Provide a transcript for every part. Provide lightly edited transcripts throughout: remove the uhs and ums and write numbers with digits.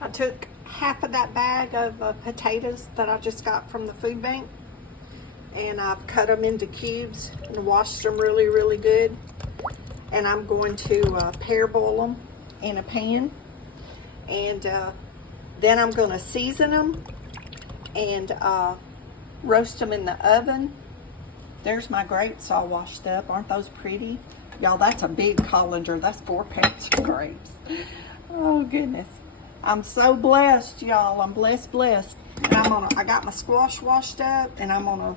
I took half of that bag of potatoes that I just got from the food bank, and I've cut them into cubes and washed them really, really good. And I'm going to pear boil them in a pan, and then I'm going to season them and roast them in the oven. There's my grapes all washed up. Aren't those pretty? Y'all, that's a big colander. That's 4 pounds of grapes. Oh, goodness. I'm so blessed, y'all. I'm blessed. And I got my squash washed up, and I'm gonna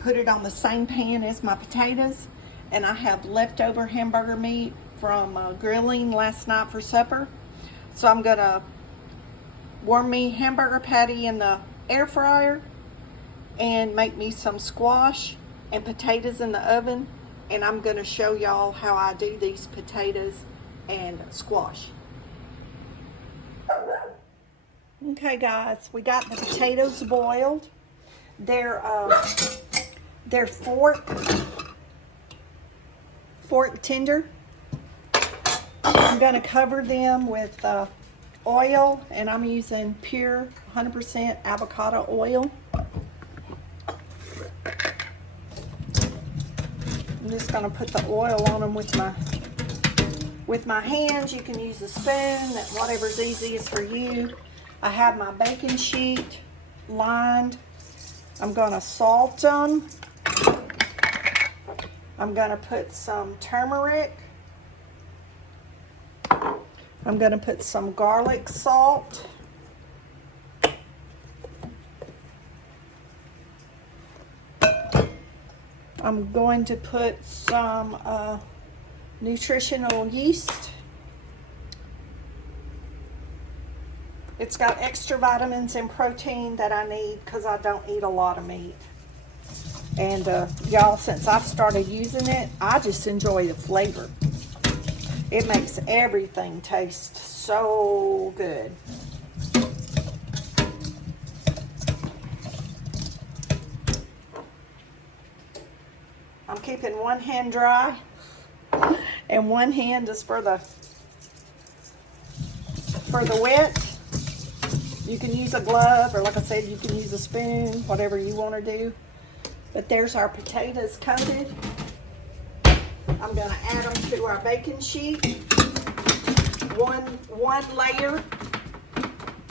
put it on the same pan as my potatoes. And I have leftover hamburger meat from grilling last night for supper. So I'm gonna warm me hamburger patty in the air fryer and make me some squash and potatoes in the oven. And I'm gonna show y'all how I do these potatoes and squash. Okay, guys, we got the potatoes boiled. They're fork tender. I'm gonna cover them with oil, and I'm using pure 100% avocado oil. I'm just gonna put the oil on them with my hands. You can use a spoon, whatever's easiest for you. I have my baking sheet lined. I'm gonna salt them. I'm gonna put some turmeric. I'm gonna put some garlic salt. I'm going to put some nutritional yeast. It's got extra vitamins and protein that I need because I don't eat a lot of meat. And y'all, since I've started using it, I just enjoy the flavor. It makes everything taste so good. I'm keeping one hand dry, and one hand is for the wet. You can use a glove, or like I said, you can use a spoon, whatever you want to do. But there's our potatoes coated. I'm going to add them to our baking sheet. One layer.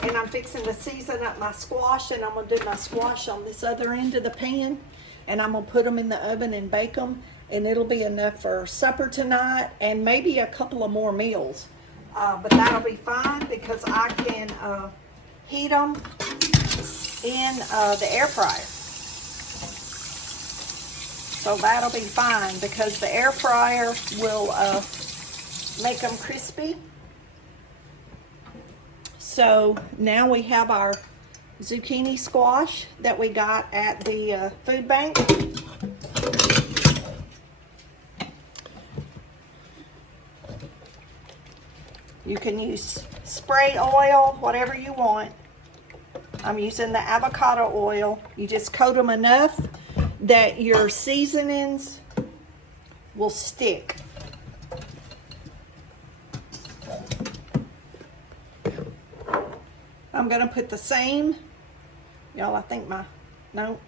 And I'm fixing to season up my squash, and I'm going to do my squash on this other end of the pan. And I'm going to put them in the oven and bake them. And it'll be enough for supper tonight and maybe a couple of more meals. But that'll be fine because I can heat them in the air fryer. So that'll be fine because the air fryer will make them crispy. So now we have our zucchini squash that we got at the food bank. You can use spray oil, whatever you want. I'm using the avocado oil. You just coat them enough that your seasonings will stick. I'm going to put the same, y'all, I think I was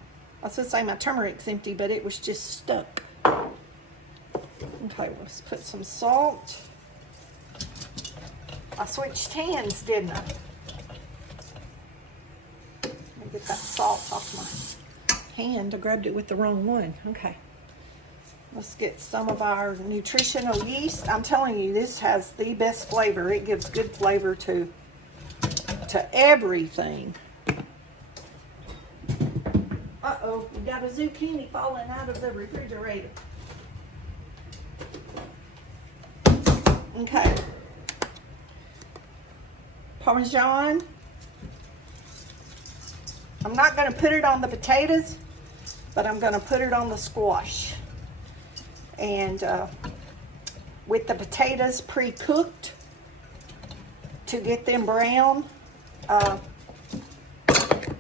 going to say my turmeric's empty, but it was just stuck. Okay, let's put some salt. I switched hands, didn't I? Let me get that salt off my hand. I grabbed it with the wrong one. Okay. Let's get some of our nutritional yeast. I'm telling you, this has the best flavor. It gives good flavor to everything. Uh-oh, we got a zucchini falling out of the refrigerator. Okay. Parmesan. I'm not going to put it on the potatoes, but I'm going to put it on the squash. And with the potatoes pre-cooked to get them brown,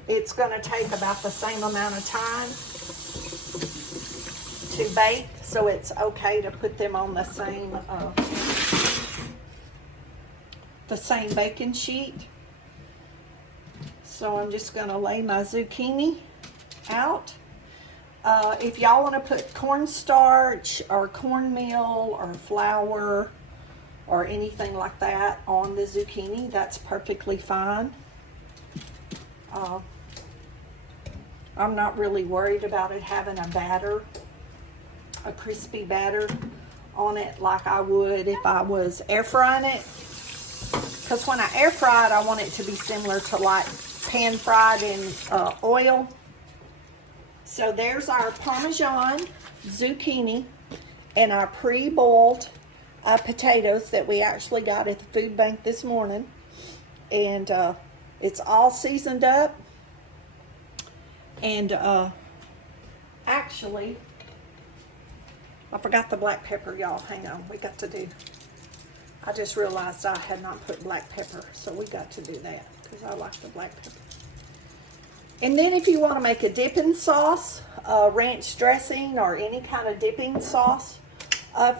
it's going to take about the same amount of time to bake, so it's okay to put them on the same the same baking sheet. So I'm just going to lay my zucchini out. If y'all want to put cornstarch or cornmeal or flour or anything like that on the zucchini, that's perfectly fine. I'm not really worried about it having a batter, a crispy batter on it like I would if I was air frying it. Because when I air fry it, I want it to be similar to like pan fried in oil. So there's our Parmesan, zucchini, and our pre-boiled potatoes that we actually got at the food bank this morning. And it's all seasoned up. And actually, I forgot the black pepper, y'all. Hang on, we got to do. I just realized I had not put black pepper, so we got to do that because I like the black pepper. And then if you want to make a dipping sauce, ranch dressing or any kind of dipping sauce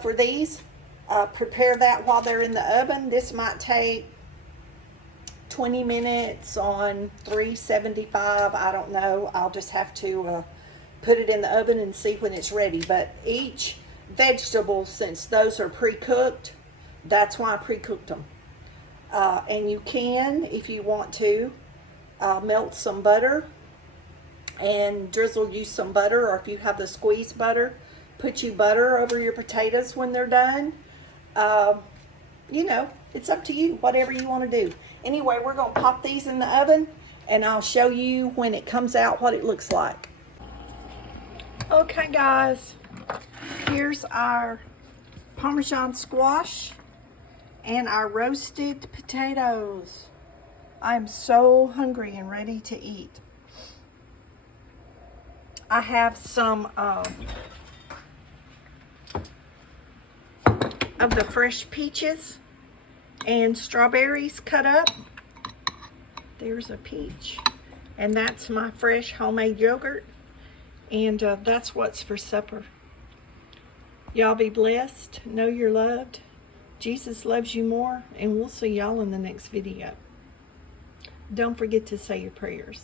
for these, prepare that while they're in the oven. This might take 20 minutes on 375. I don't know. I'll just have to put it in the oven and see when it's ready. But each vegetable, since those are pre-cooked, that's why I pre-cooked them. And you can, if you want to, melt some butter and drizzle you some butter, or if you have the squeezed butter, put you butter over your potatoes when they're done. You know, it's up to you, whatever you want to do. Anyway, we're going to pop these in the oven, and I'll show you when it comes out what it looks like. Okay, guys, here's our Parmesan squash and our roasted potatoes. I'm so hungry and ready to eat. I have some of the fresh peaches and strawberries cut up. There's a peach. And that's my fresh homemade yogurt. And that's what's for supper. Y'all be blessed. Know you're loved. Jesus loves you more. And we'll see y'all in the next video. Don't forget to say your prayers.